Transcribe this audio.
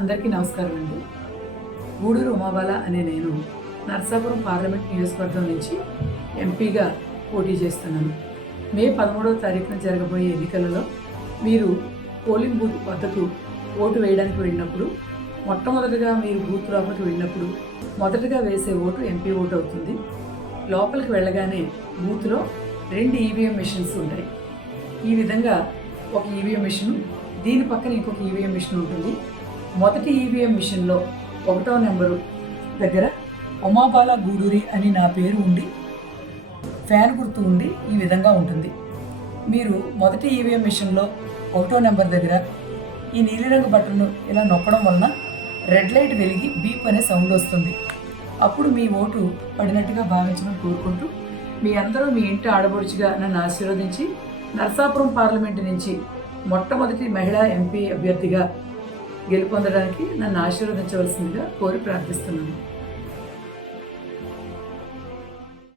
అందరికీ నమస్కారం అండి. గూడూరు ఉమాబాల అనే నేను నరసాపురం పార్లమెంట్ నియోజకవర్గం నుంచి ఎంపీగా పోటీ చేస్తున్నాను. మే 13వ తారీఖున జరగబోయే ఎన్నికలలో మీరు పోలింగ్ బూత్ వద్దకు ఓటు వేయడానికి వెళ్ళినప్పుడు మొట్టమొదటిగా మీరు బూత్ లోపలికి వెళ్ళినప్పుడు మొదటగా వేసే ఓటు ఎంపీ ఓటు అవుతుంది. లోపలికి వెళ్ళగానే బూత్లో 2 ఈవీఎం మెషిన్స్ ఉంటాయి. ఈ విధంగా ఒక ఈవీఎం మెషిన్, దీని పక్కన ఇంకొక ఈవీఎం మెషిన్ ఉంటుంది. మొదటి ఈవీఎం మిషన్లో 1వ నెంబరు దగ్గర ఉమాబాల గూడూరి అని నా పేరు ఉండి ఫ్యాన్ గుర్తు ఉండి ఈ విధంగా ఉంటుంది. మీరు మొదటి ఈవీఎం మిషన్లో 1వ నెంబర్ దగ్గర ఈ నీలిరంగు బటన్ను ఇలా నొక్కడం వలన రెడ్ లైట్ వెలిగి బీప్ అనే సౌండ్ వస్తుంది. అప్పుడు మీ ఓటు పడినట్టుగా భావించమని కోరుకుంటూ మీ అందరూ మీ ఇంటి ఆడబడుచుగా నన్ను ఆశీర్వదించి నరసాపురం పార్లమెంటు నుంచి మొట్టమొదటి మహిళా ఎంపీ అభ్యర్థిగా గెలుపొందడానికి నన్ను ఆశీర్వదించవలసిందిగా కోరి ప్రార్థిస్తున్నాను.